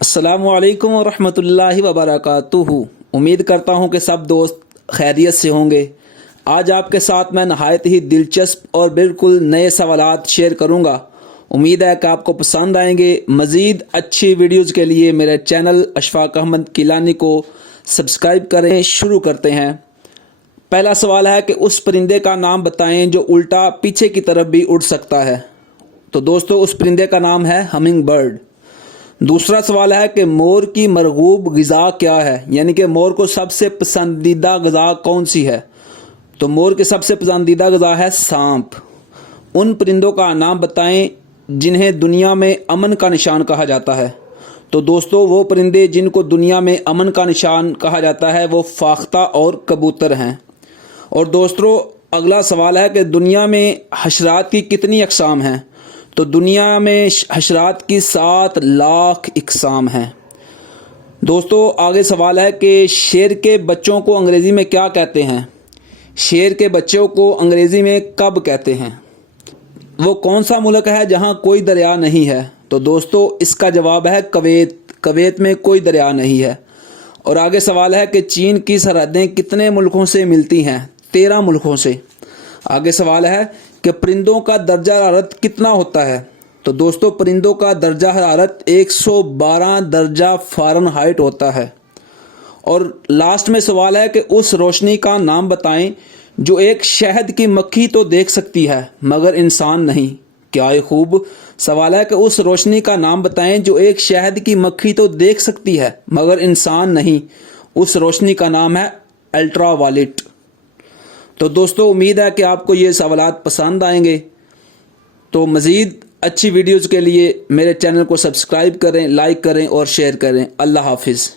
अस्सलाम वालेकुम वरहमतुल्लाहि वबरकातुहू। उम्मीद करता हूँ कि सब दोस्त खैरियत से होंगे। आज आपके साथ मैं नहायत ही दिलचस्प और बिल्कुल नए सवालात शेयर करूँगा। उम्मीद है कि आपको पसंद आएंगे। मज़ीद अच्छी वीडियोज़ के लिए मेरे चैनल अशफाक अहमद किलानी को सब्सक्राइब करें। शुरू करते हैं। पहला सवाल है कि उस परिंदे का नाम बताएं जो उल्टा पीछे की तरफ भी उड़ सकता है। तो दोस्तों, उस परिंदे का नाम है हमिंग बर्ड। दूसरा सवाल है कि मोर की मरगूब ग़िज़ा क्या है, यानी कि मोर को सबसे पसंदीदा ग़िज़ा कौन सी है। तो मोर की सबसे पसंदीदा ग़िज़ा है सांप। उन परिंदों का नाम बताएं जिन्हें दुनिया में अमन का निशान कहा जाता है। तो दोस्तों, वो परिंदे जिनको दुनिया में अमन का निशान कहा जाता है वो फाख्ता और कबूतर हैं। और दोस्तों, अगला सवाल है कि दुनिया में हशरात की कितनी अक़साम हैं। तो दुनिया में हशरात की 7 लाख अक़साम हैं। दोस्तों, आगे सवाल है कि शेर के बच्चों को अंग्रेज़ी में क्या कहते हैं। शेर के बच्चों को अंग्रेज़ी में कब कहते हैं। वो कौन सा मुल्क है जहाँ कोई दरिया नहीं है। तो दोस्तों, इसका जवाब है कवैत। कवैत में कोई दरिया नहीं है। और आगे सवाल है कि चीन की सरहदें कितने मुल्कों से मिलती हैं। 13 मुल्कों से। आगे सवाल है कि परिंदों का दर्जा हरारत कितना होता है। तो दोस्तों, परिंदों का दर्जा हरारत 112 दर्जा फ़ारेनहाइट होता है। और लास्ट में सवाल है कि उस रोशनी का नाम बताएं जो एक शहद की मक्खी तो देख सकती है मगर इंसान नहीं। क्या ये खूब सवाल है कि उस रोशनी का नाम बताएं जो एक शहद की मक्खी तो देख सकती है मगर इंसान नहीं। उस रोशनी का नाम है अल्ट्रा वायलेट। तो दोस्तों, उम्मीद है कि आपको ये सवालात पसंद आएंगे। तो मज़ीद अच्छी वीडियोज़ के लिए मेरे चैनल को सब्सक्राइब करें, लाइक करें और शेयर करें। अल्लाह हाफिज़।